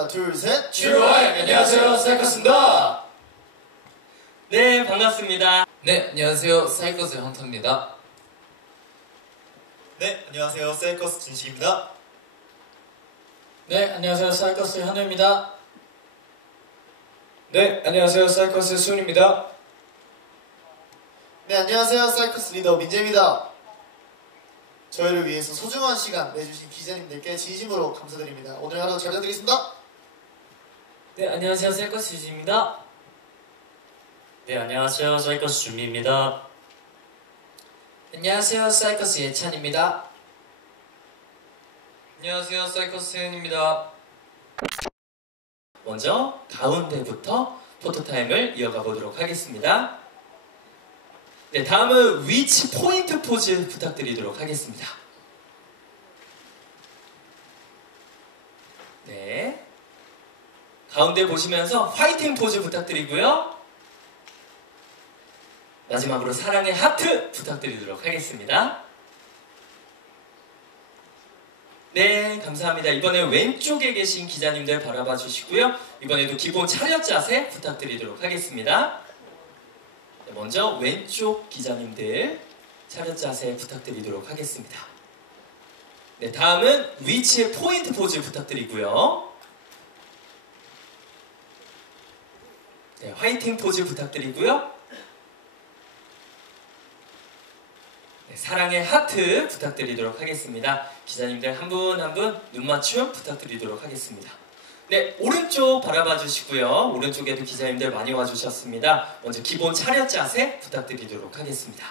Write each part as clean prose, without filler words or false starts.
자, 둘, 셋. 츄로이! 안녕하세요, 사이커스입니다. 네, 반갑습니다. 네, 안녕하세요, 사이커스 헌터입니다. 네, 안녕하세요. 사이커스 진식입니다. 네, 안녕하세요. 사이커스 현우입니다. 네, 안녕하세요. 사이커스 수훈입니다. 네, 안녕하세요. 사이커스 리더 민재입니다. 저희를 위해서 소중한 시간 내주신 기자님들께 진심으로 감사드립니다. 오늘 하루 잘 부탁드리겠습니다. 네, 안녕하세요. 사이커스 유지입니다. 네, 안녕하세요. 사이커스 준미입니다. 안녕하세요, 사이커스 예찬입니다. 안녕하세요, 사이커스 혜은입니다. 먼저 가운데부터 포토타임을 이어가 보도록 하겠습니다. 네, 다음은 위치 포인트 포즈 부탁드리도록 하겠습니다. 네, 가운데 보시면서 화이팅 포즈 부탁드리고요. 마지막으로 사랑의 하트 부탁드리도록 하겠습니다. 네, 감사합니다. 이번에 왼쪽에 계신 기자님들 바라봐 주시고요. 이번에도 기본 차렷 자세 부탁드리도록 하겠습니다. 네, 먼저 왼쪽 기자님들 차렷 자세 부탁드리도록 하겠습니다. 네, 다음은 위치의 포인트 포즈 부탁드리고요. 네, 화이팅 포즈 부탁드리고요. 네, 사랑의 하트 부탁드리도록 하겠습니다. 기자님들 한 분 한 분 눈 맞춤 부탁드리도록 하겠습니다. 네, 오른쪽 바라봐 주시고요. 오른쪽에도 기자님들 많이 와주셨습니다. 먼저 기본 차렷 자세 부탁드리도록 하겠습니다.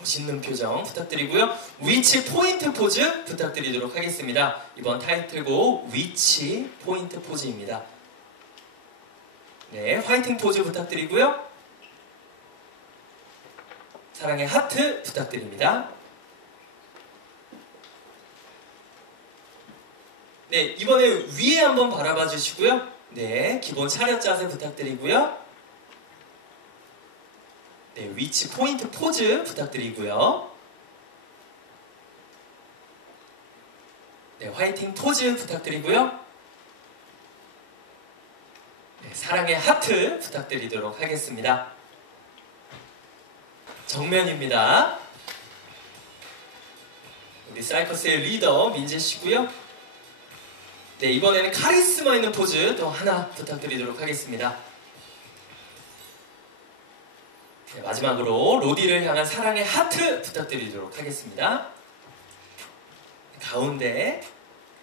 멋있는 표정 부탁드리고요. 위치 포인트 포즈 부탁드리도록 하겠습니다. 이번 타이틀곡 위치 포인트 포즈입니다. 네, 화이팅 포즈 부탁드리고요. 사랑의 하트 부탁드립니다. 네, 이번에 위에 한번 바라봐 주시고요. 네, 기본 차렷 자세 부탁드리고요. 네, 위치 포인트 포즈 부탁드리고요. 네, 화이팅 포즈 부탁드리고요. 네, 사랑의 하트 부탁드리도록 하겠습니다. 정면입니다. 우리 사이커스의 리더 민재씨고요. 네, 이번에는 카리스마 있는 포즈 또 하나 부탁드리도록 하겠습니다. 네, 마지막으로 로디를 향한 사랑의 하트 부탁드리도록 하겠습니다. 가운데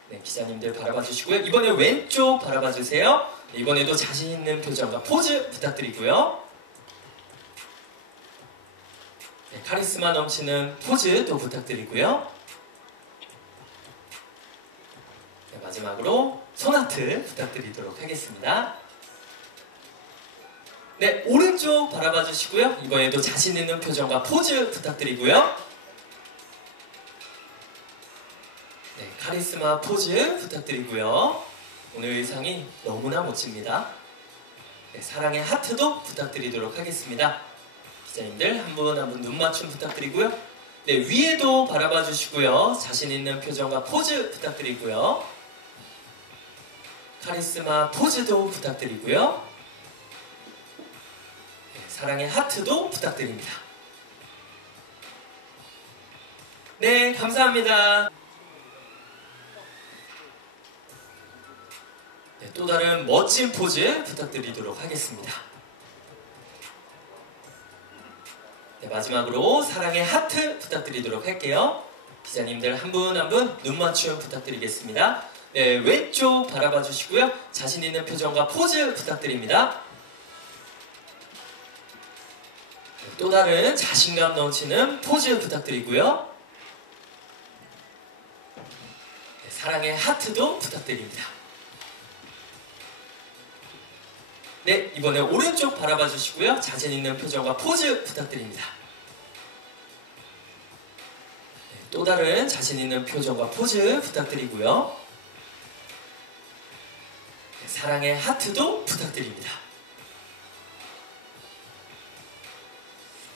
네, 기자님들 바라봐 주시고요. 이번에 왼쪽 바라봐 주세요. 네, 이번에도 자신 있는 표정과 포즈 부탁드리고요. 네, 카리스마 넘치는 포즈 또 부탁드리고요. 네, 마지막으로 손하트 부탁드리도록 하겠습니다. 네, 오른쪽 바라봐 주시고요. 이번에도 자신 있는 표정과 포즈 부탁드리고요. 네, 카리스마 포즈 부탁드리고요. 오늘 의상이 너무나 멋집니다. 네, 사랑의 하트도 부탁드리도록 하겠습니다. 기자님들 한 분 한 분 눈 맞춤 부탁드리고요. 네, 위에도 바라봐 주시고요. 자신 있는 표정과 포즈 부탁드리고요. 카리스마 포즈도 부탁드리고요. 네, 사랑의 하트도 부탁드립니다. 네, 감사합니다. 네, 또 다른 멋진 포즈 부탁드리도록 하겠습니다. 네, 마지막으로 사랑의 하트 부탁드리도록 할게요. 기자님들 한 분 한 분 눈 맞춤 부탁드리겠습니다. 네, 왼쪽 바라봐 주시고요. 자신 있는 표정과 포즈 부탁드립니다. 네, 또 다른 자신감 넘치는 포즈 부탁드리고요. 네, 사랑의 하트도 부탁드립니다. 네, 이번에 오른쪽 바라봐 주시고요. 자신 있는 표정과 포즈 부탁드립니다. 네, 또 다른 자신 있는 표정과 포즈 부탁드리고요. 네, 사랑의 하트도 부탁드립니다.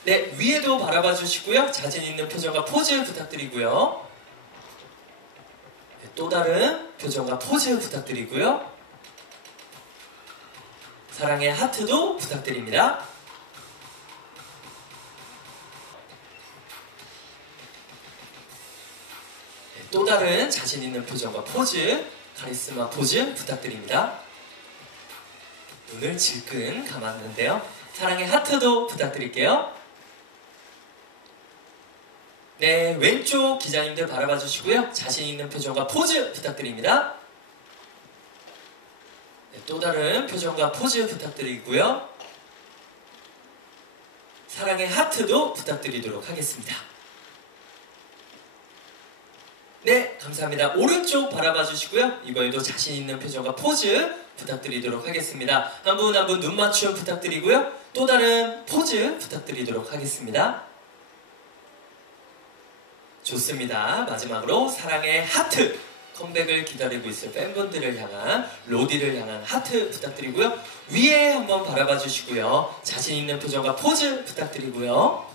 네, 위에도 바라봐 주시고요. 자신 있는 표정과 포즈 부탁드리고요. 네, 또 다른 표정과 포즈 부탁드리고요. 사랑의 하트도 부탁드립니다. 또 다른 자신 있는 표정과 포즈, 카리스마 포즈 부탁드립니다. 눈을 질끈 감았는데요. 사랑의 하트도 부탁드릴게요. 네, 왼쪽 기자님들 바라봐 주시고요. 자신 있는 표정과 포즈 부탁드립니다. 네, 또 다른 표정과 포즈 부탁드리고요. 사랑의 하트도 부탁드리도록 하겠습니다. 네, 감사합니다. 오른쪽 바라봐 주시고요. 이번에도 자신 있는 표정과 포즈 부탁드리도록 하겠습니다. 한 분 한 분 눈 맞춤 부탁드리고요. 또 다른 포즈 부탁드리도록 하겠습니다. 좋습니다. 마지막으로 사랑의 하트 컴백을 기다리고 있을 팬분들을 향한 로디를 향한 하트 부탁드리고요. 위에 한번 바라봐 주시고요. 자신 있는 표정과 포즈 부탁드리고요.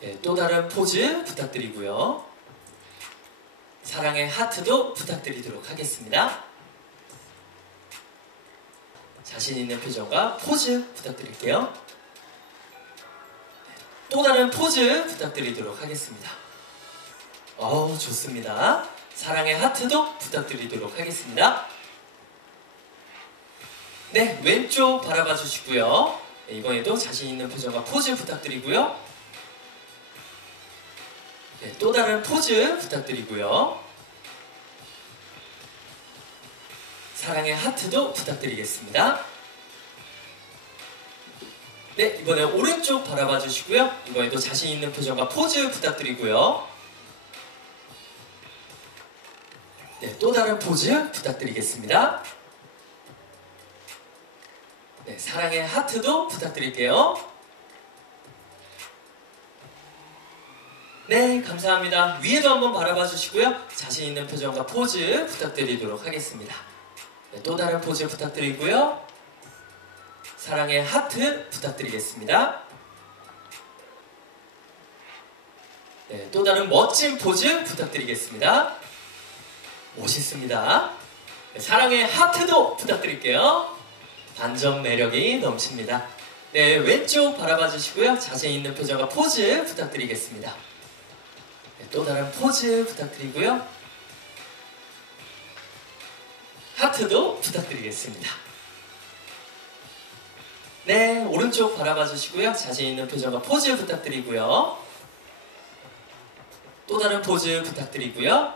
네, 또 다른 포즈 부탁드리고요. 사랑의 하트도 부탁드리도록 하겠습니다. 자신 있는 표정과 포즈 부탁드릴게요. 또 다른 포즈 부탁드리도록 하겠습니다. 좋습니다. 사랑의 하트도 부탁드리도록 하겠습니다. 네, 왼쪽 바라봐 주시고요. 네, 이번에도 자신 있는 표정과 포즈 부탁드리고요. 네, 또 다른 포즈 부탁드리고요. 사랑의 하트도 부탁드리겠습니다. 네, 이번에 오른쪽 바라봐 주시고요. 이번에도 자신 있는 표정과 포즈 부탁드리고요. 네, 또 다른 포즈 부탁드리겠습니다. 네, 사랑의 하트도 부탁드릴게요. 네, 감사합니다. 위에도 한번 바라봐 주시고요. 자신 있는 표정과 포즈 부탁드리도록 하겠습니다. 네, 또 다른 포즈 부탁드리고요. 사랑의 하트 부탁드리겠습니다. 네, 또 다른 멋진 포즈 부탁드리겠습니다. 멋있습니다. 네, 사랑의 하트도 부탁드릴게요. 반전 매력이 넘칩니다. 네, 왼쪽 바라봐 주시고요. 자신 있는 표정과 포즈 부탁드리겠습니다. 네, 또 다른 포즈 부탁드리고요. 하트도 부탁드리겠습니다. 네, 오른쪽 바라봐 주시고요. 자신 있는 표정과 포즈 부탁드리고요. 또 다른 포즈 부탁드리고요.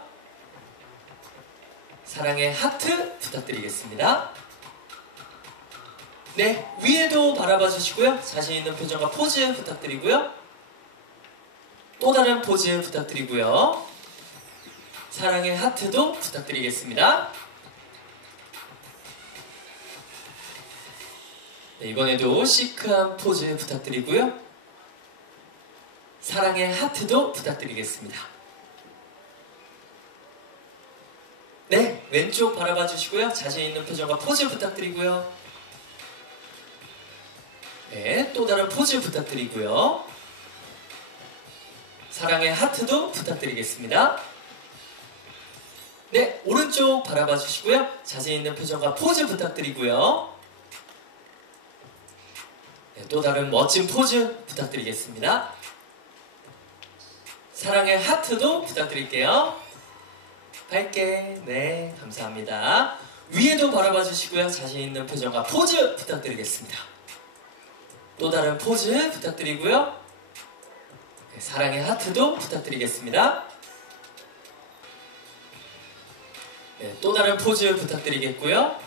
사랑의 하트 부탁드리겠습니다. 네, 위에도 바라봐 주시고요. 자신 있는 표정과 포즈 부탁드리고요. 또 다른 포즈 부탁드리고요. 사랑의 하트도 부탁드리겠습니다. 네, 이번에도 시크한 포즈 부탁드리고요. 사랑의 하트도 부탁드리겠습니다. 네, 왼쪽 바라봐 주시고요. 자신 있는 표정과 포즈 부탁드리고요. 네, 또 다른 포즈 부탁드리고요. 사랑의 하트도 부탁드리겠습니다. 네, 오른쪽 바라봐 주시고요. 자신 있는 표정과 포즈 부탁드리고요. 네, 또 다른 멋진 포즈 부탁드리겠습니다. 사랑의 하트도 부탁드릴게요. 밝게. 네, 감사합니다. 위에도 바라봐 주시고요. 자신 있는 표정과 포즈 부탁드리겠습니다. 또 다른 포즈 부탁드리고요. 네, 사랑의 하트도 부탁드리겠습니다. 네, 또 다른 포즈 부탁드리겠고요.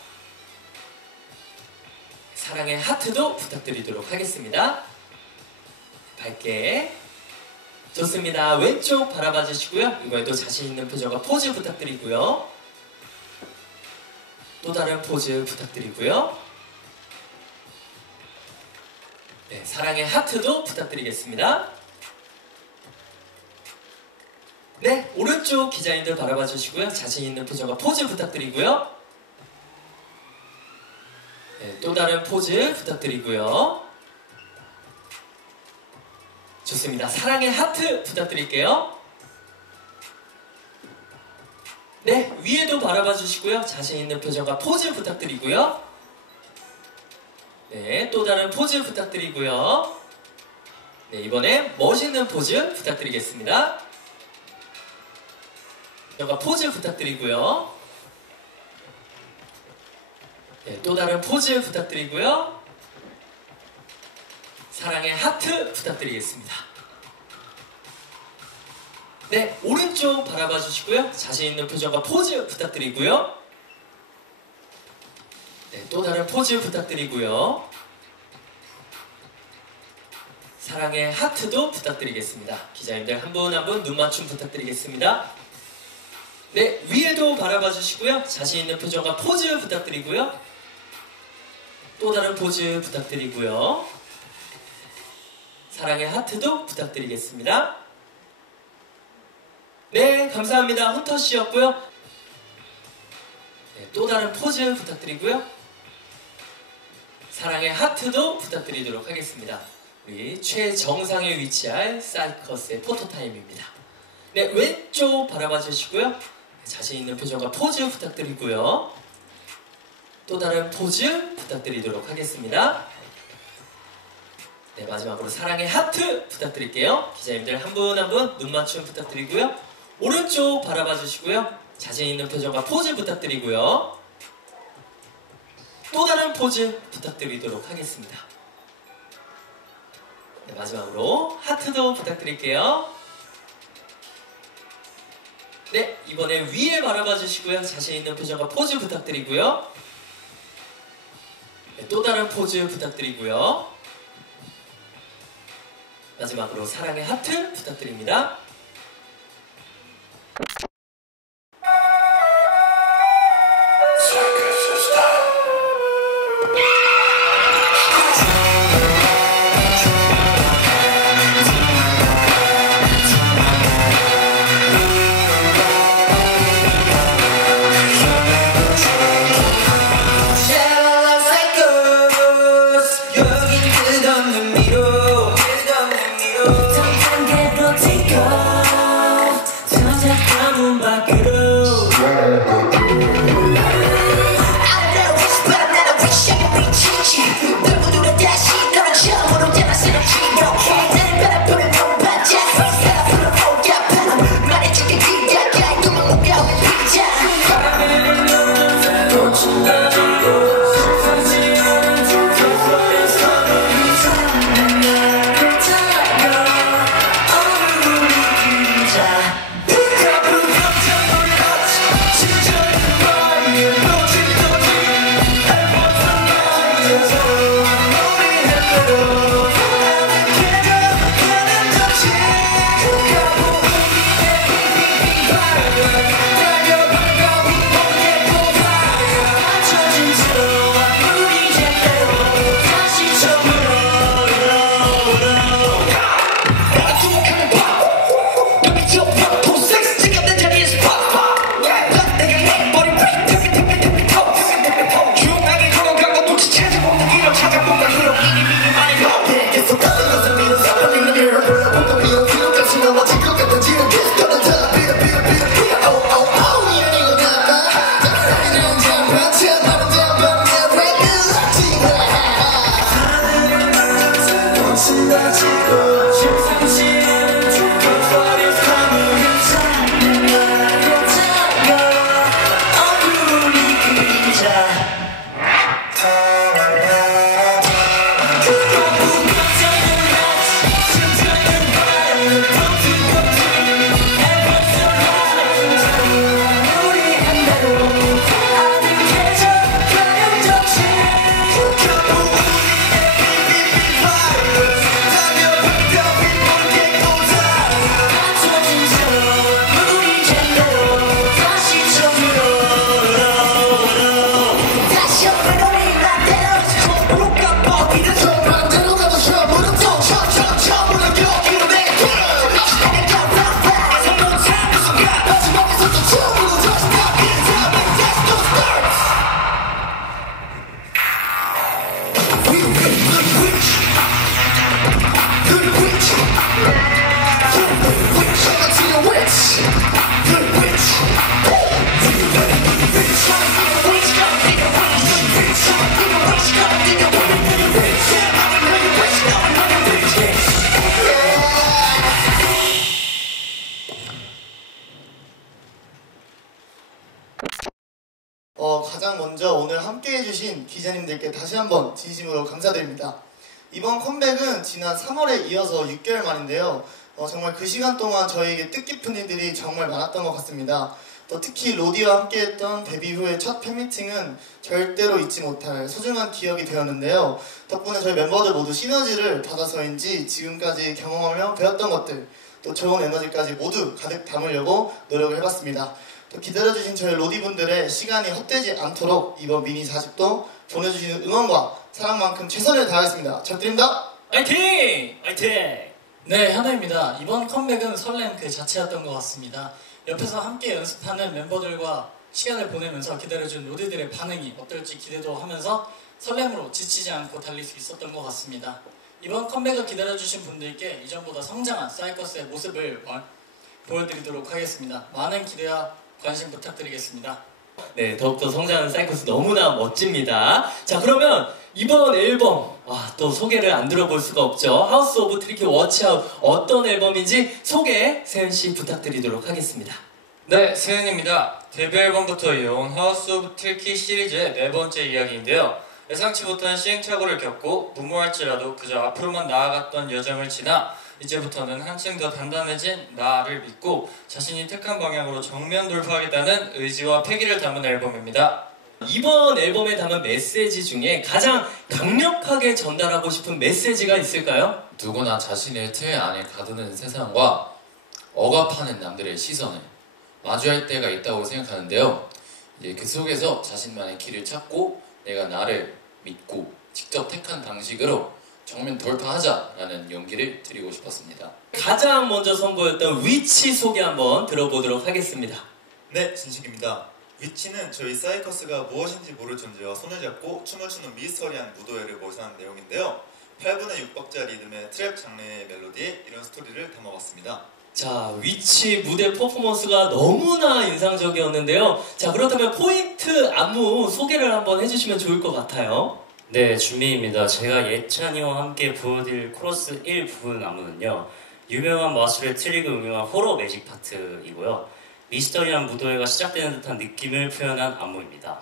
사랑의 하트도 부탁드리도록 하겠습니다. 밝게. 좋습니다. 왼쪽 바라봐 주시고요. 이번에도 자신 있는 표정과 포즈 부탁드리고요. 또 다른 포즈 부탁드리고요. 네, 사랑의 하트도 부탁드리겠습니다. 네, 오른쪽 기자님들 바라봐 주시고요. 자신 있는 표정과 포즈 부탁드리고요. 네, 또 다른 포즈 부탁드리고요. 좋습니다. 사랑의 하트 부탁드릴게요. 네, 위에도 바라봐 주시고요. 자신 있는 표정과 포즈 부탁드리고요. 네, 또 다른 포즈 부탁드리고요. 네, 이번에 멋있는 포즈 부탁드리겠습니다. 표정과 포즈 부탁드리고요. 네, 또 다른 포즈 부탁드리고요. 사랑의 하트 부탁드리겠습니다. 네, 오른쪽 바라봐 주시고요. 자신 있는 표정과 포즈 부탁드리고요. 네, 또 다른 포즈 부탁드리고요. 사랑의 하트도 부탁드리겠습니다. 기자님들 한 분 한 분 눈 맞춤 부탁드리겠습니다. 네, 위에도 바라봐 주시고요. 자신 있는 표정과 포즈 부탁드리고요. 또 다른 포즈 부탁드리고요. 사랑의 하트도 부탁드리겠습니다. 네, 감사합니다. 헌터 씨였고요. 네, 또 다른 포즈 부탁드리고요. 사랑의 하트도 부탁드리도록 하겠습니다. 우리 최정상에 위치할 사이커스의 포토타임입니다. 네, 왼쪽 바라봐 주시고요. 자신 있는 표정과 포즈 부탁드리고요. 또 다른 포즈 부탁드리도록 하겠습니다. 네, 마지막으로 사랑의 하트 부탁드릴게요. 기자님들 한 분 한 분 눈 맞춤 부탁드리고요. 오른쪽 바라봐 주시고요. 자신 있는 표정과 포즈 부탁드리고요. 또 다른 포즈 부탁드리도록 하겠습니다. 네, 마지막으로 하트도 부탁드릴게요. 네, 이번에 위에 바라봐 주시고요. 자신 있는 표정과 포즈 부탁드리고요. 네, 또 다른 포즈 부탁드리고요. 마지막으로 사랑의 하트 부탁드립니다. 가장 먼저 오늘 함께 해주신 기자님들께 다시 한번 진심으로 감사드립니다. 이번 컴백은 지난 3월에 이어서 6개월 만인데요. 정말 그 시간 동안 저희에게 뜻깊은 일들이 정말 많았던 것 같습니다. 또 특히 로디와 함께했던 데뷔 후의 첫 팬미팅은 절대로 잊지 못할 소중한 기억이 되었는데요. 덕분에 저희 멤버들 모두 시너지를 받아서인지 지금까지 경험하며 배웠던 것들, 또 좋은 에너지까지 모두 가득 담으려고 노력을 해봤습니다. 또 기다려주신 저희 로디분들의 시간이 헛되지 않도록 이번 미니 4집도 보내주시는 응원과 사랑만큼 최선을 다하겠습니다. 부탁드립니다. 화이팅! 화이팅! 네, 현우입니다. 이번 컴백은 설렘 그 자체였던 것 같습니다. 옆에서 함께 연습하는 멤버들과 시간을 보내면서 기다려준 로디들의 반응이 어떨지 기대도 하면서 설렘으로 지치지 않고 달릴 수 있었던 것 같습니다. 이번 컴백을 기다려주신 분들께 이전보다 성장한 사이커스의 모습을 보여드리도록 하겠습니다. 많은 기대와 관심 부탁드리겠습니다. 네, 더욱더 성장하는 사이코스 너무나 멋집니다. 자, 그러면 이번 앨범 또 소개를 안 들어볼 수가 없죠. 하우스 오브 트리키 워치아웃 어떤 앨범인지 소개 세윤씨 부탁드리도록 하겠습니다. 네, 세은입니다. 데뷔 앨범부터 이어온 하우스 오브 트리키 시리즈의 네 번째 이야기인데요. 예상치 못한 시행착오를 겪고 무모할지라도 그저 앞으로만 나아갔던 여정을 지나 이제부터는 한층 더 단단해진 나를 믿고 자신이 택한 방향으로 정면 돌파하겠다는 의지와 패기를 담은 앨범입니다. 이번 앨범에 담은 메시지 중에 가장 강력하게 전달하고 싶은 메시지가 있을까요? 누구나 자신의 틀 안에 가두는 세상과 억압하는 남들의 시선을 마주할 때가 있다고 생각하는데요. 이제 그 속에서 자신만의 길을 찾고 내가 나를 믿고 직접 택한 방식으로 정면 돌파하자라는 용기를 드리고 싶었습니다. 가장 먼저 선보였던 위치 소개 한번 들어보도록 하겠습니다. 네, 진식입니다. 위치는 저희 사이커스가 무엇인지 모를 존재와 손을 잡고 춤을 추는 미스터리한 무도회를 모사한 내용인데요. 8분의 6박자 리듬의 트랩 장르의 멜로디에 이런 스토리를 담아봤습니다. 자, 위치 무대 퍼포먼스가 너무나 인상적이었는데요. 자, 그렇다면 포인트 안무 소개를 한번 해주시면 좋을 것 같아요. 네, 준비입니다. 제가 예찬이와 함께 보여드릴 코러스 1 부분 안무는요, 유명한 마술의 트릭을 응용한 호러 매직 파트이고요, 미스터리한 무도회가 시작되는 듯한 느낌을 표현한 안무입니다.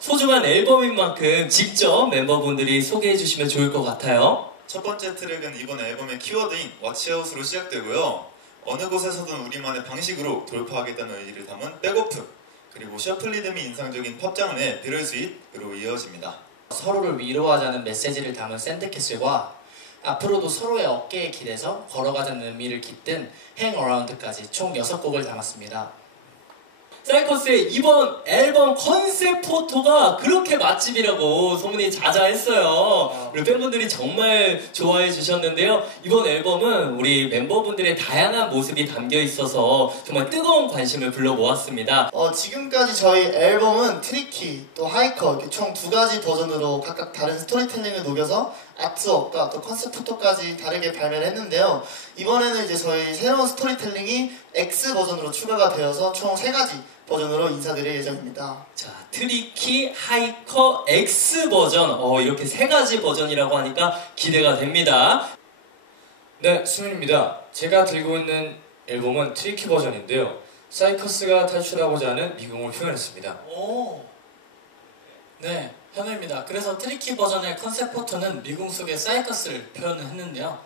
소중한 앨범인 만큼 직접 멤버분들이 소개해 주시면 좋을 것 같아요. 첫 번째 트랙은 이번 앨범의 키워드인 워치아웃으로 시작되고요. 어느 곳에서든 우리만의 방식으로 돌파하겠다는 의지를 담은 백오프, 그리고 셔플 리듬이 인상적인 팝 장르의 비틀스윗으로 이어집니다. 서로를 위로하자는 메시지를 담은 샌드캐슬과 앞으로도 서로의 어깨에 기대서 걸어가자는 의미를 깃든 행 어라운드까지 총 6곡을 담았습니다. 사이커스의 이번 앨범 컨셉 포토가 그렇게 맛집이라고 소문이 자자했어요. 우리 팬분들이 정말 좋아해 주셨는데요. 이번 앨범은 우리 멤버분들의 다양한 모습이 담겨 있어서 정말 뜨거운 관심을 불러 모았습니다. 지금까지 저희 앨범은 트리키, 또 하이커 이렇게 총 2가지 버전으로 각각 다른 스토리텔링을 녹여서 아트웍과 또 컨셉 포토까지 다르게 발매를 했는데요. 이번에는 이제 저희 새로운 스토리텔링이 X 버전으로 추가가 되어서 총 3가지 버전으로 인사드릴 예정입니다. 자, 트리키, 하이커, X 버전 이렇게 3가지 버전이라고 하니까 기대가 됩니다. 네, 수민입니다. 제가 들고 있는 앨범은 트리키 버전인데요. 사이커스가 탈출하고자 하는 미궁을 표현했습니다. 오. 네, 현우입니다. 그래서 트리키 버전의 컨셉 포토는 미궁 속의 사이커스를 표현을 했는데요.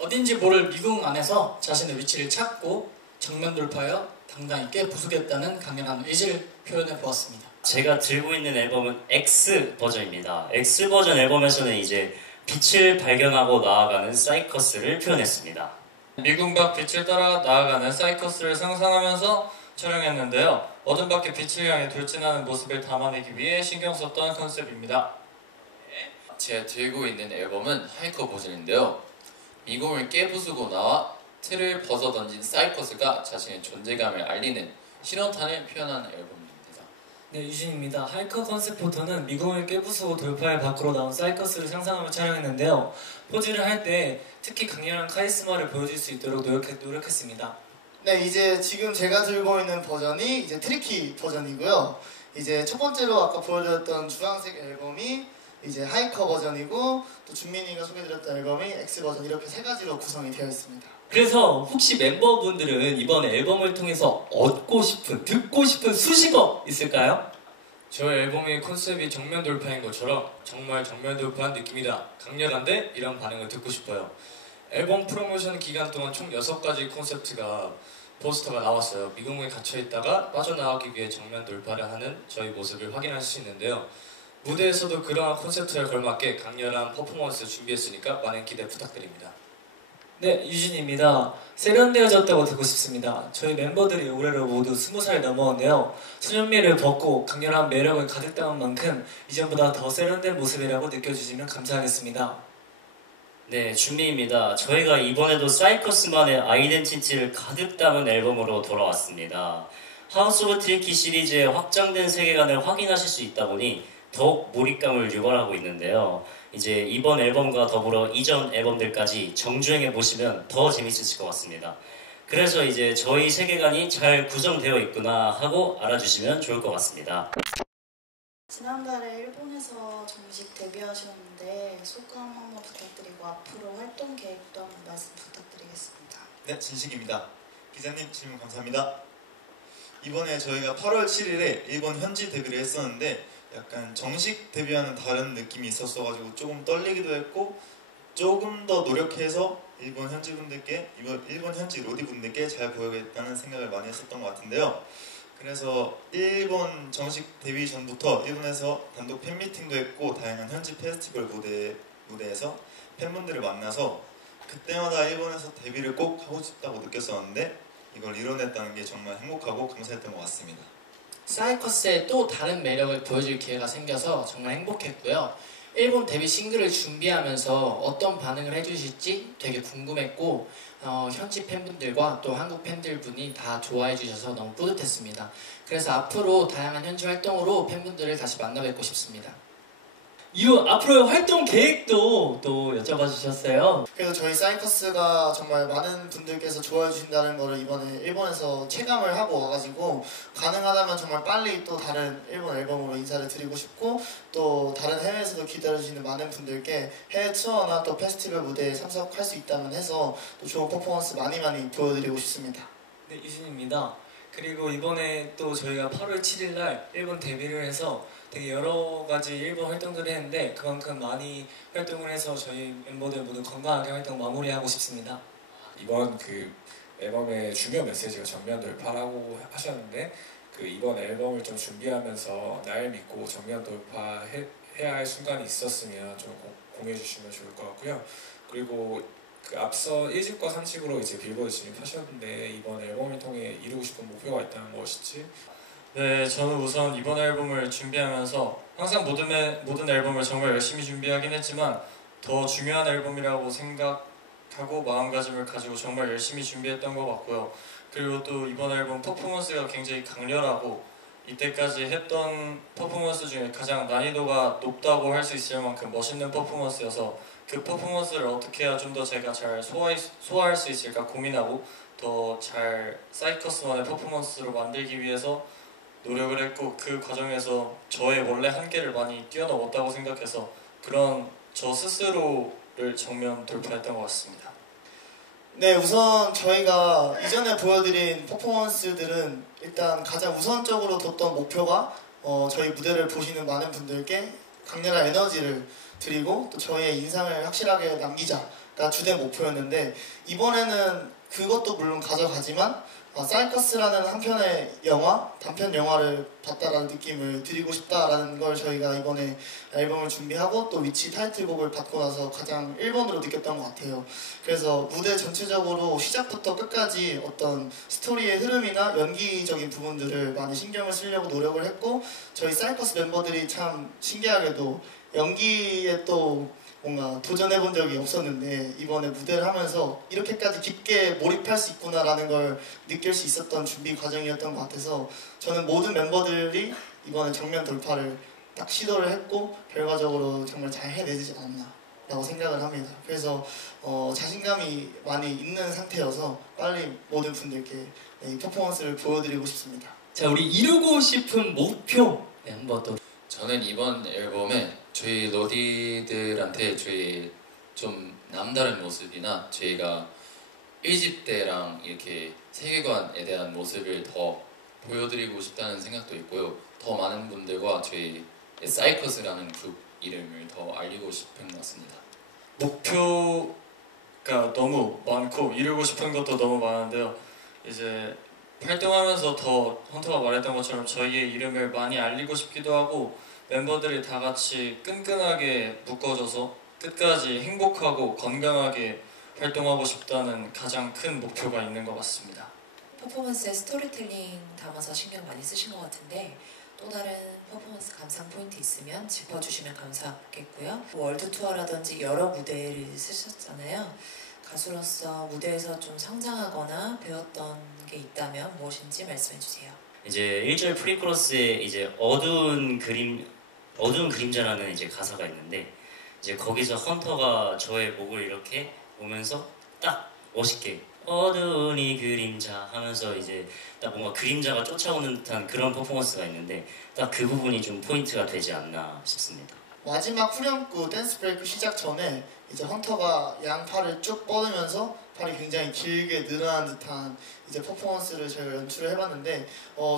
어딘지 모를 미궁 안에서 자신의 위치를 찾고 정면 돌파하여 당당 있게 부수겠다는 강렬한 의지를 표현해 보았습니다. 제가 들고 있는 앨범은 X 버전입니다. X 버전 앨범에서는 이제 빛을 발견하고 나아가는 사이커스를 표현했습니다. 미궁 밖 빛을 따라 나아가는 사이커스를 상상하면서 촬영했는데요. 어둠 밖에 빛을 향해 돌진하는 모습을 담아내기 위해 신경 썼던 컨셉입니다. 제가 들고 있는 앨범은 하이커 버전인데요. 미궁을 깨부수고 나와 틀을 벗어던진 사이커스가 자신의 존재감을 알리는 신호탄을 표현하는 앨범입니다. 네, 유진입니다. 하이커 컨셉 포토는 미궁을 깨부수고 돌파해 밖으로 나온 사이커스를 상상하며 촬영했는데요. 포즈를 할 때 특히 강렬한 카리스마를 보여줄 수 있도록 노력했습니다. 네, 이제 지금 제가 들고 있는 버전이 이제 트리키 버전이고요. 이제 첫 번째로 아까 보여드렸던 주황색 앨범이 이제 하이커 버전이고, 또 준민이가 소개해드렸던 앨범이 X 버전, 이렇게 세 가지로 구성이 되어 있습니다. 그래서 혹시 멤버분들은 이번 앨범을 통해서 얻고 싶은, 듣고 싶은 수식어 있을까요? 저희 앨범의 컨셉이 정면 돌파인 것처럼 정말 정면 돌파한 느낌이다. 강렬한데 이런 반응을 듣고 싶어요. 앨범 프로모션 기간 동안 총 6가지 콘셉트가 포스터가 나왔어요. 미궁에 갇혀있다가 빠져나가기 위해 정면 돌파를 하는 저희 모습을 확인할 수 있는데요. 무대에서도 그러한 콘셉트에 걸맞게 강렬한 퍼포먼스 준비했으니까 많은 기대 부탁드립니다. 네, 유진입니다. 세련되어졌다고 듣고 싶습니다. 저희 멤버들이 올해로 모두 20살 넘어온데요. 소년미를 벗고 강렬한 매력을 가득 담은 만큼 이전보다 더 세련된 모습이라고 느껴주시면 감사하겠습니다. 네, 준미입니다. 저희가 이번에도 사이커스만의 아이덴티티를 가득 담은 앨범으로 돌아왔습니다. 하우스 오브 트리키 시리즈의 확장된 세계관을 확인하실 수 있다 보니 더욱 몰입감을 유발하고 있는데요. 이제 이번 앨범과 더불어 이전 앨범들까지 정주행해 보시면 더 재밌으실 것 같습니다. 그래서 이제 저희 세계관이 잘 구성되어 있구나 하고 알아주시면 좋을 것 같습니다. 지난달에 일본에서 정식 데뷔하셨는데 소감 한번 부탁드리고 앞으로 활동 계획도 한번 말씀 부탁드리겠습니다. 네, 진식입니다. 기자님 질문 감사합니다. 이번에 저희가 8월 7일에 일본 현지 데뷔를 했었는데 약간 정식 데뷔와는 다른 느낌이 있었어가지고 조금 떨리기도 했고, 조금 더 노력해서 일본 현지 로디 분들께 잘 보여야겠다는 생각을 많이 했었던 것 같은데요. 그래서 일본 정식 데뷔 전부터 일본에서 단독 팬미팅도 했고, 다양한 현지 페스티벌 무대에서 팬분들을 만나서 그때마다 일본에서 데뷔를 꼭 하고 싶다고 느꼈었는데, 이걸 이뤄냈다는 게 정말 행복하고 감사했던 것 같습니다. 사이커스의 또 다른 매력을 보여줄 기회가 생겨서 정말 행복했고요. 일본 데뷔 싱글을 준비하면서 어떤 반응을 해주실지 되게 궁금했고, 현지 팬분들과 또 한국 팬들분이 다 좋아해 주셔서 너무 뿌듯했습니다. 그래서 앞으로 다양한 현지 활동으로 팬분들을 다시 만나 뵙고 싶습니다. 이후 앞으로의 활동 계획도 또 여쭤봐 주셨어요. 그래서 저희 사이커스가 정말 많은 분들께서 좋아해 주신다는 거를 이번에 일본에서 체감을 하고 와가지고, 가능하다면 정말 빨리 또 다른 일본 앨범으로 인사를 드리고 싶고, 또 다른 해외에서도 기다려주시는 많은 분들께 해외 투어나 또 페스티벌 무대에 참석할 수 있다면 해서 또 좋은 퍼포먼스 많이 보여드리고 싶습니다. 네, 유진입니다. 그리고 이번에 또 저희가 8월 7일 날 일본 데뷔를 해서 되게 여러 가지 일본 활동들을 했는데, 그만큼 많이 활동을 해서 저희 멤버들 모두 건강하게 활동 마무리하고 싶습니다. 이번 그 앨범의 중요 메시지가 정면 돌파라고 하셨는데, 그 이번 앨범을 좀 준비하면서 날 믿고 정면 돌파해야 할 순간이 있었으면 좀 공유해 주시면 좋을 것 같고요. 그리고 그 앞서 1집과 3집으로 이제 빌보드 진입하셨는데, 이번 앨범을 통해 이루고 싶은 목표가 있다면 무엇이지? 네, 저는 우선 이번 앨범을 준비하면서 항상 모든 앨범을 정말 열심히 준비하긴 했지만, 더 중요한 앨범이라고 생각하고 마음가짐을 가지고 정말 열심히 준비했던 것 같고요. 그리고 또 이번 앨범 퍼포먼스가 굉장히 강렬하고, 이때까지 했던 퍼포먼스 중에 가장 난이도가 높다고 할 수 있을 만큼 멋있는 퍼포먼스여서, 그 퍼포먼스를 어떻게 해야 좀 더 제가 잘 소화할 수 있을까 고민하고, 더 잘 사이커스만의 퍼포먼스로 만들기 위해서 노력을 했고, 그 과정에서 저의 원래 한계를 많이 뛰어넘었다고 생각해서 그런 저 스스로를 정면 돌파했던 것 같습니다. 네, 우선 저희가 이전에 보여드린 퍼포먼스들은 일단 가장 우선적으로 뒀던 목표가 저희 무대를 보시는 많은 분들께 강렬한 에너지를 드리고 또 저희의 인상을 확실하게 남기자가 주된 목표였는데, 이번에는 그것도 물론 가져가지만 사이커스라는 한 편의 단편 영화를 봤다라는 느낌을 드리고 싶다라는 걸 저희가 이번에 앨범을 준비하고 또 위치 타이틀곡을 받고 나서 가장 1번으로 느꼈던 것 같아요. 그래서 무대 전체적으로 시작부터 끝까지 어떤 스토리의 흐름이나 연기적인 부분들을 많이 신경을 쓰려고 노력을 했고, 저희 사이커스 멤버들이 참 신기하게도 연기에 또 뭔가 도전해본 적이 없었는데, 이번에 무대를 하면서 이렇게까지 깊게 몰입할 수 있구나라는 걸 느낄 수 있었던 준비 과정이었던 것 같아서, 저는 모든 멤버들이 이번에 정면 돌파를 딱 시도를 했고 결과적으로 정말 잘 해내지 않았나 라고 생각을 합니다. 그래서 자신감이 많이 있는 상태여서 빨리 모든 분들께 이 퍼포먼스를 보여드리고 싶습니다. 자, 우리 이루고 싶은 목표 한번 또. 저는 이번 앨범에 저희 로디들한테 저희 좀 남다른 모습이나 저희가 1집 때랑 이렇게 세계관에 대한 모습을 더 보여드리고 싶다는 생각도 있고요. 더 많은 분들과 저희 사이커스라는 그룹 이름을 더 알리고 싶은 것 같습니다. 목표가 너무 많고 이루고 싶은 것도 너무 많은데요. 이제 활동하면서 더 헌터가 말했던 것처럼 저희의 이름을 많이 알리고 싶기도 하고 멤버들이 다 같이 끈끈하게 묶어져서 끝까지 행복하고 건강하게 활동하고 싶다는 가장 큰 목표가 있는 것 같습니다. 퍼포먼스에 스토리텔링 담아서 신경 많이 쓰신 것 같은데 또 다른 퍼포먼스 감상 포인트 있으면 짚어주시면 감사하겠고요. 월드 투어라든지 여러 무대를 쓰셨잖아요. 가수로서 무대에서 좀 성장하거나 배웠던 게 있다면 무엇인지 말씀해주세요. 이제 1절 프리코러스에 이제 어두운 그림자라는 이제 가사가 있는데 이제 거기서 헌터가 저의 목을 이렇게 보면서 딱 멋있게 어두운 이 그림자 하면서 이제 딱 뭔가 그림자가 쫓아오는 듯한 그런 퍼포먼스가 있는데 딱 그 부분이 좀 포인트가 되지 않나 싶습니다. 마지막 후렴구 댄스 브레이크 시작 전에 이제 헌터가 양팔을 쭉 뻗으면서 팔이 굉장히 길게 늘어난 듯한 이제 퍼포먼스를 저희가 연출을 해봤는데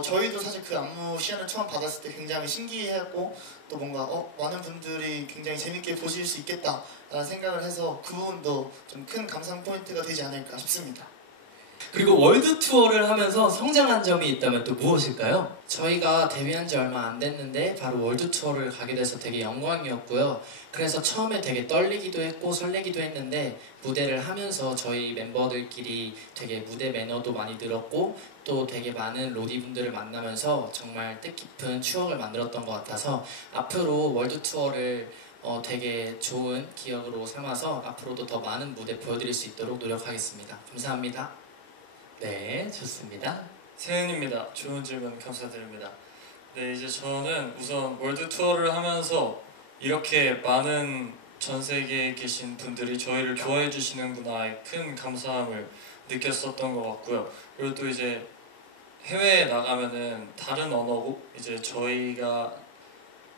저희도 사실 그 안무 시연을 처음 받았을 때 굉장히 신기했고 또 뭔가 많은 분들이 굉장히 재밌게 보실 수 있겠다라는 생각을 해서 그 부분도 좀 큰 감상 포인트가 되지 않을까 싶습니다. 그리고 월드 투어를 하면서 성장한 점이 있다면 또 무엇일까요? 저희가 데뷔한 지 얼마 안 됐는데 바로 월드 투어를 가게 돼서 되게 영광이었고요. 그래서 처음에 되게 떨리기도 했고 설레기도 했는데 무대를 하면서 저희 멤버들끼리 되게 무대 매너도 많이 늘었고 또 되게 많은 로디분들을 만나면서 정말 뜻깊은 추억을 만들었던 것 같아서 앞으로 월드 투어를 되게 좋은 기억으로 삼아서 앞으로도 더 많은 무대 보여드릴 수 있도록 노력하겠습니다. 감사합니다. 네, 좋습니다. 세은입니다. 좋은 질문 감사드립니다. 네, 이제 저는 우선 월드 투어를 하면서 이렇게 많은 전 세계에 계신 분들이 저희를 좋아해 주시는구나의 큰 감사함을 느꼈었던 것 같고요. 그리고 또 이제 해외에 나가면은 다른 언어고 이제 저희가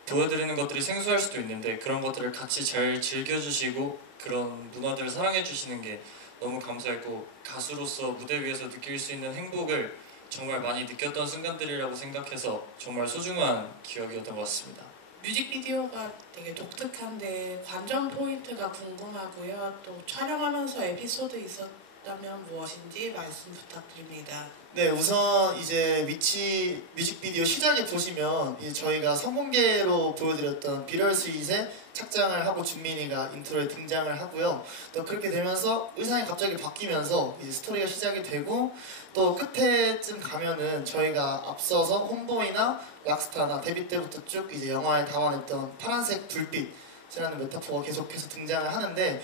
보여드리는 것들이 생소할 수도 있는데 그런 것들을 같이 잘 즐겨주시고 그런 문화들을 사랑해 주시는 게 너무 감사했고 가수로서 무대 위에서 느낄 수 있는 행복을 정말 많이 느꼈던 순간들이라고 생각해서 정말 소중한 기억이었던 것 같습니다. 뮤직비디오가 되게 독특한데 관전 포인트가 궁금하고요. 또 촬영하면서 에피소드 있었다면 무엇인지 말씀 부탁드립니다. 네, 우선 이제 위치 뮤직비디오 시작에 보시면 이제 저희가 선공개로 보여드렸던 비럴 스윗에 착장을 하고 준민이가 인트로에 등장을 하고요. 또 그렇게 되면서 의상이 갑자기 바뀌면서 이제 스토리가 시작이 되고 또 끝에쯤 가면은 저희가 앞서서 홈보이나 락스타나 데뷔 때부터 쭉 이제 영화에 담아냈던 파란색 불빛이라는 메타포가 계속해서 등장을 하는데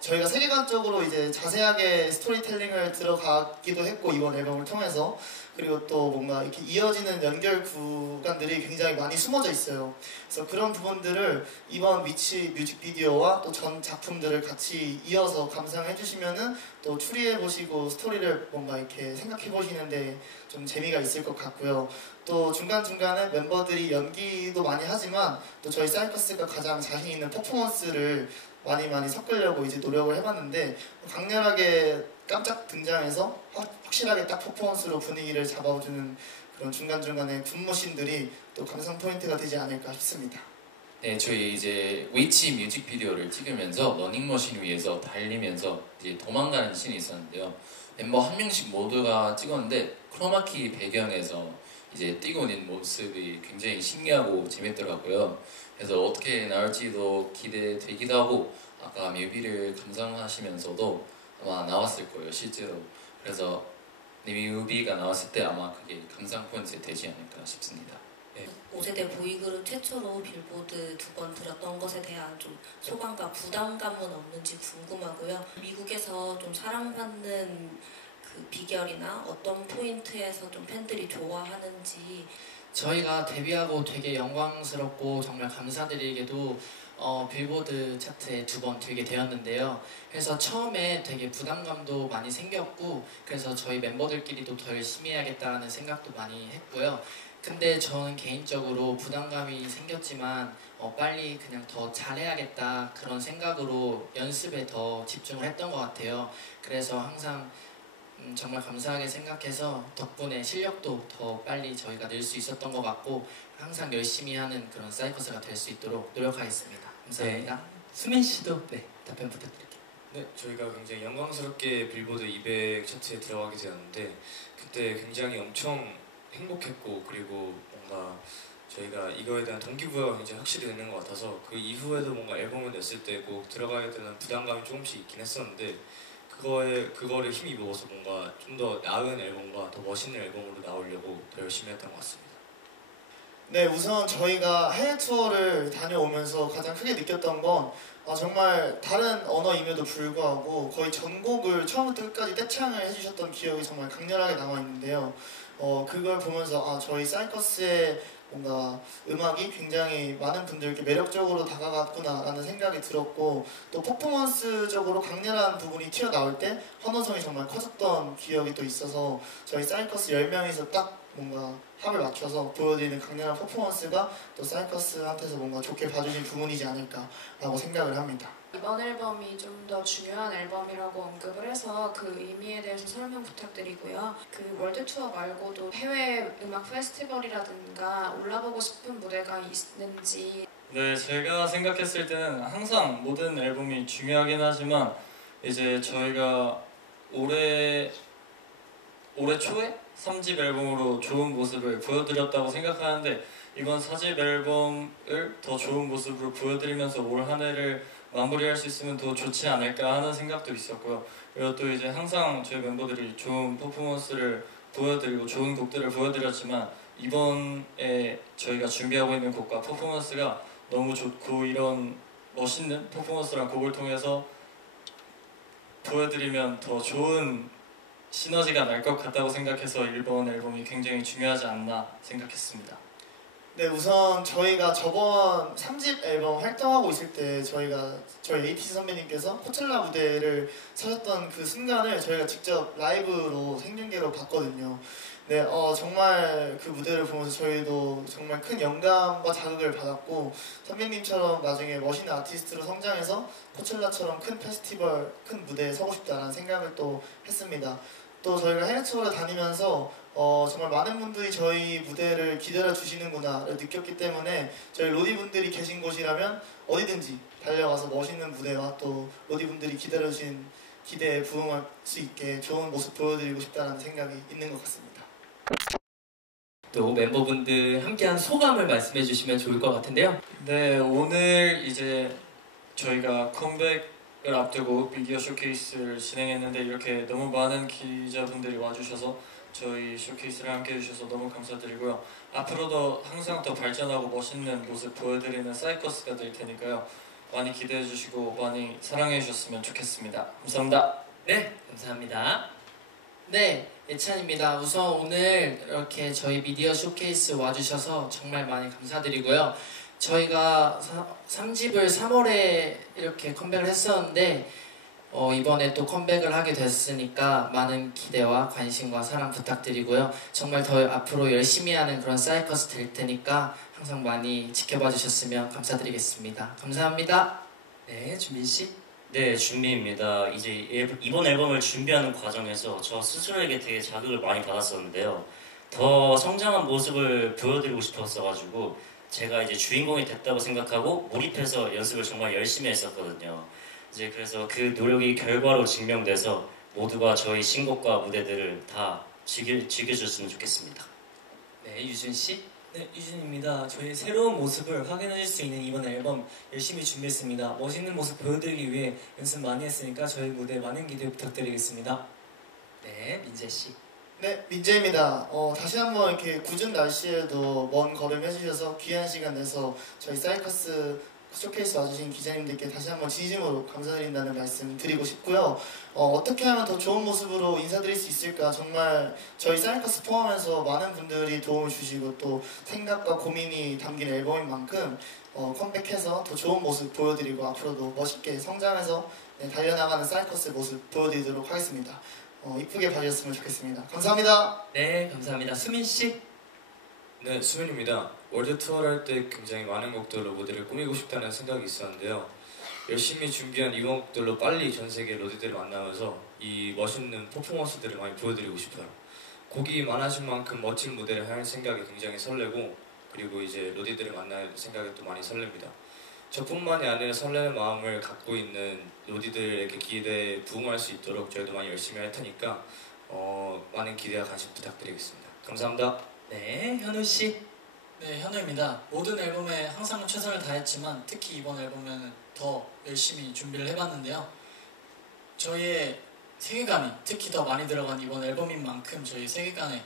저희가 세계관적으로 이제 자세하게 스토리텔링을 들어가기도 했고 이번 앨범을 통해서 그리고 또 뭔가 이렇게 이어지는 연결 구간들이 굉장히 많이 숨어져 있어요. 그래서 그런 부분들을 이번 위치 뮤직비디오와 또 전 작품들을 같이 이어서 감상해 주시면은 또 추리해 보시고 스토리를 뭔가 이렇게 생각해 보시는데 좀 재미가 있을 것 같고요. 또 중간중간에 멤버들이 연기도 많이 하지만 또 저희 사이커스가 가장 자신 있는 퍼포먼스를 많이 섞으려고 이제 노력을 해봤는데 강렬하게 깜짝 등장해서 확실하게 딱 퍼포먼스로 분위기를 잡아주는 그런 중간중간에 굿모신들이 또 감상 포인트가 되지 않을까 싶습니다. 네, 저희 이제 위치 뮤직비디오를 찍으면서 러닝머신 위에서 달리면서 이제 도망가는 씬이 있었는데요. 멤버 한 명씩 모두가 찍었는데 크로마키 배경에서 이제 뛰고 있는 모습이 굉장히 신기하고 재밌더라고요. 그래서 어떻게 나올지도 기대되기도 하고 아까 뮤비를 감상하시면서도 아마 나왔을 거예요, 실제로. 그래서 뮤비가 나왔을 때 아마 그게 감상 포인트 되지 않을까 싶습니다. 5세대 보이그룹 최초로 빌보드 2번 들었던 것에 대한 좀 소감과 부담감은 없는지 궁금하고요. 미국에서 좀 사랑받는 그 비결이나 어떤 포인트에서 좀 팬들이 좋아하는지. 저희가 데뷔하고 되게 영광스럽고 정말 감사드리게도 빌보드 차트에 2번 들게 되었는데요. 그래서 처음에 되게 부담감도 많이 생겼고 그래서 저희 멤버들끼리도 더 열심히 해야겠다는 생각도 많이 했고요. 근데 저는 개인적으로 부담감이 생겼지만 빨리 그냥 더 잘해야겠다 그런 생각으로 연습에 더 집중을 했던 것 같아요. 그래서 항상 정말 감사하게 생각해서 덕분에 실력도 더 빨리 저희가 늘 수 있었던 것 같고 항상 열심히 하는 그런 사이커스가 될 수 있도록 노력하겠습니다. 감사합니다. 수민 씨도 답변 부탁드릴게요. 네, 저희가 굉장히 영광스럽게 빌보드 200 차트에 들어가게 되었는데 그때 굉장히 엄청 행복했고 그리고 뭔가 저희가 이거에 대한 동기부여가 굉장히 확실히 되는 것 같아서 그 이후에도 뭔가 앨범을 냈을 때 꼭 들어가야 되는 부담감이 조금씩 있긴 했었는데 그거를 힘입어서 뭔가 좀 더 나은 앨범과 더 멋있는 앨범으로 나오려고 더 열심히 했던 것 같습니다. 네, 우선 저희가 해외 투어를 다녀오면서 가장 크게 느꼈던 건 정말 다른 언어임에도 불구하고 거의 전곡을 처음부터 끝까지 떼창을 해주셨던 기억이 정말 강렬하게 남아있는데요. 그걸 보면서 저희 사이커스의 뭔가 음악이 굉장히 많은 분들께 매력적으로 다가갔구나 라는 생각이 들었고 또 퍼포먼스적으로 강렬한 부분이 튀어나올 때 환호성이 정말 커졌던 기억이 또 있어서 저희 사이커스 10명이서 딱 뭔가 합을 맞춰서 보여드리는 강렬한 퍼포먼스가 또 사이커스한테서 뭔가 좋게 봐주신 부분이지 않을까라고 생각을 합니다. 이번 앨범이 좀 더 중요한 앨범이라고 언급을 해서 그 의미에 대해서 설명 부탁드리고요. 그 월드 투어 말고도 해외 음악 페스티벌이라든가 올라보고 싶은 무대가 있는지. 네, 제가 생각했을 때는 항상 모든 앨범이 중요하긴 하지만 이제 저희가 올해 초에 3집 앨범으로 좋은 모습을 보여드렸다고 생각하는데 이번 4집 앨범을 더 좋은 모습으로 보여드리면서 올 한 해를 마무리할 수 있으면 더 좋지 않을까 하는 생각도 있었고요. 그리고 또 이제 항상 저희 멤버들이 좋은 퍼포먼스를 보여드리고 좋은 곡들을 보여드렸지만 이번에 저희가 준비하고 있는 곡과 퍼포먼스가 너무 좋고 이런 멋있는 퍼포먼스랑 곡을 통해서 보여드리면 더 좋은 시너지가 날 것 같다고 생각해서 이번 앨범이 굉장히 중요하지 않나 생각했습니다. 네, 우선 저희가 저번 3집 앨범 활동하고 있을 때 저희 ATC 선배님께서 코첼라 무대를 서셨던 그 순간을 저희가 직접 라이브로 생중계로 봤거든요. 네, 정말 그 무대를 보면서 저희도 정말 큰 영감과 자극을 받았고 선배님처럼 나중에 멋있는 아티스트로 성장해서 코첼라처럼 큰 페스티벌, 큰 무대에 서고 싶다는 생각을 또 했습니다. 또 저희가 해외 투어를 다니면서 정말 많은 분들이 저희 무대를 기다려 주시는구나를 느꼈기 때문에 저희 로디 분들이 계신 곳이라면 어디든지 달려가서 멋있는 무대와 또 로디 분들이 기다려 주신 기대에 부응할 수 있게 좋은 모습 보여드리고 싶다는 생각이 있는 것 같습니다. 또 멤버분들 함께한 소감을 말씀해 주시면 좋을 것 같은데요. 네, 오늘 이제 저희가 컴백을 앞두고 미디어 쇼케이스를 진행했는데 이렇게 너무 많은 기자분들이 와주셔서 저희 쇼케이스를 함께 해주셔서 너무 감사드리고요. 앞으로도 항상 더 발전하고 멋있는 모습 보여드리는 사이커스가 될 테니까요. 많이 기대해 주시고 많이 사랑해 주셨으면 좋겠습니다. 감사합니다. 네, 감사합니다. 네, 예찬입니다. 우선 오늘 이렇게 저희 미디어 쇼케이스 와주셔서 정말 많이 감사드리고요. 저희가 3집을 3월에 이렇게 컴백을 했었는데 이번에 또 컴백을 하게 됐으니까 많은 기대와 관심과 사랑 부탁드리고요. 정말 더 앞으로 열심히 하는 그런 사이커스 될 테니까 항상 많이 지켜봐 주셨으면 감사드리겠습니다. 감사합니다. 네, 준민 씨. 네, 준비입니다. 이제 이번 앨범을 준비하는 과정에서 저 스스로에게 되게 자극을 많이 받았었는데요. 더 성장한 모습을 보여드리고 싶었어가지고 제가 이제 주인공이 됐다고 생각하고 몰입해서 연습을 정말 열심히 했었거든요. 이제 그래서 그 노력이 결과로 증명돼서 모두가 저희 신곡과 무대들을 다 즐겨줬으면 좋겠습니다. 네, 유준 씨. 네, 유준입니다. 저희 새로운 모습을 확인하실 수 있는 이번 앨범 열심히 준비했습니다. 멋있는 모습 보여드리기 위해 연습 많이 했으니까 저희 무대 많은 기대 부탁드리겠습니다. 네, 민재 씨. 네, 민재입니다. 다시 한번 이렇게 굳은 날씨에도 먼 걸음 해주셔서 귀한 시간 내서 저희 사이커스 쇼케이스 와주신 기자님들께 다시 한번 진심으로 감사드린다는 말씀 드리고 싶고요. 어떻게 하면 더 좋은 모습으로 인사드릴 수 있을까 정말 저희 사이커스 포함해서 많은 분들이 도움을 주시고 또 생각과 고민이 담긴 앨범인 만큼 컴백해서 더 좋은 모습 보여드리고 앞으로도 멋있게 성장해서 달려나가는 사이커스의 모습 보여드리도록 하겠습니다. 이쁘게 봐주셨으면 좋겠습니다. 감사합니다. 네, 감사합니다. 수민 씨. 네, 수민입니다. 월드 투어를 할 때 굉장히 많은 곡들로 무대를 꾸미고 싶다는 생각이 있었는데요. 열심히 준비한 이 곡들로 빨리 전 세계 로디들을 만나면서 이 멋있는 퍼포먼스들을 많이 보여드리고 싶어요. 곡이 많아진 만큼 멋진 무대를 할 생각이 굉장히 설레고, 그리고 이제 로디들을 만날 생각이 또 많이 설렙니다. 저뿐만이 아니라 설레는 마음을 갖고 있는 로디들에게 기대에 부응할 수 있도록 저희도 많이 열심히 할 테니까 많은 기대와 관심 부탁드리겠습니다. 감사합니다. 네, 현우 씨. 네, 현우입니다. 모든 앨범에 항상 최선을 다했지만 특히 이번 앨범에는 더 열심히 준비를 해봤는데요. 저희의 세계관이 특히 더 많이 들어간 이번 앨범인 만큼 저희 세계관의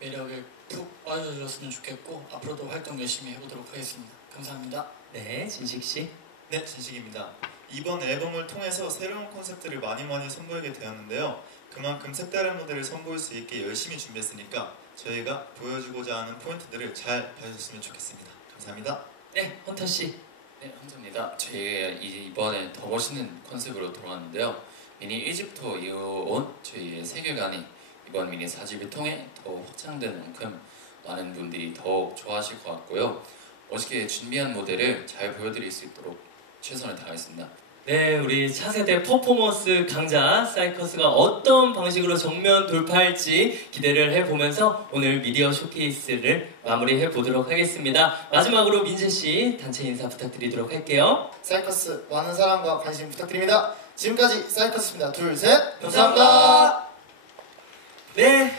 매력을 푹 빠져주셨으면 좋겠고 앞으로도 활동 열심히 해보도록 하겠습니다. 감사합니다. 네, 진식씨. 네, 진식입니다. 이번 앨범을 통해서 새로운 콘셉트를 많이 선보이게 되었는데요. 그만큼 색다른 무대를 선보일 수 있게 열심히 준비했으니까 저희가 보여주고자 하는 포인트들을 잘 봐주셨으면 좋겠습니다. 감사합니다. 네, 헌터씨. 네, 감사합니다. 저희 이번에 더 멋있는 컨셉으로 돌아왔는데요. 미니 1집부터 이어온 저희의 세계관이 이번 미니 4집을 통해 더 확장된 만큼 많은 분들이 더욱 좋아하실 것 같고요. 멋있게 준비한 무대를 잘 보여드릴 수 있도록 최선을 다하겠습니다. 네, 우리 차세대 퍼포먼스 강자 사이커스가 어떤 방식으로 정면 돌파할지 기대를 해보면서 오늘 미디어 쇼케이스를 마무리해 보도록 하겠습니다. 마지막으로 민재씨 단체 인사 부탁드리도록 할게요. 사이커스 많은 사랑과 관심 부탁드립니다. 지금까지 사이커스입니다. 둘, 셋, 감사합니다. 네,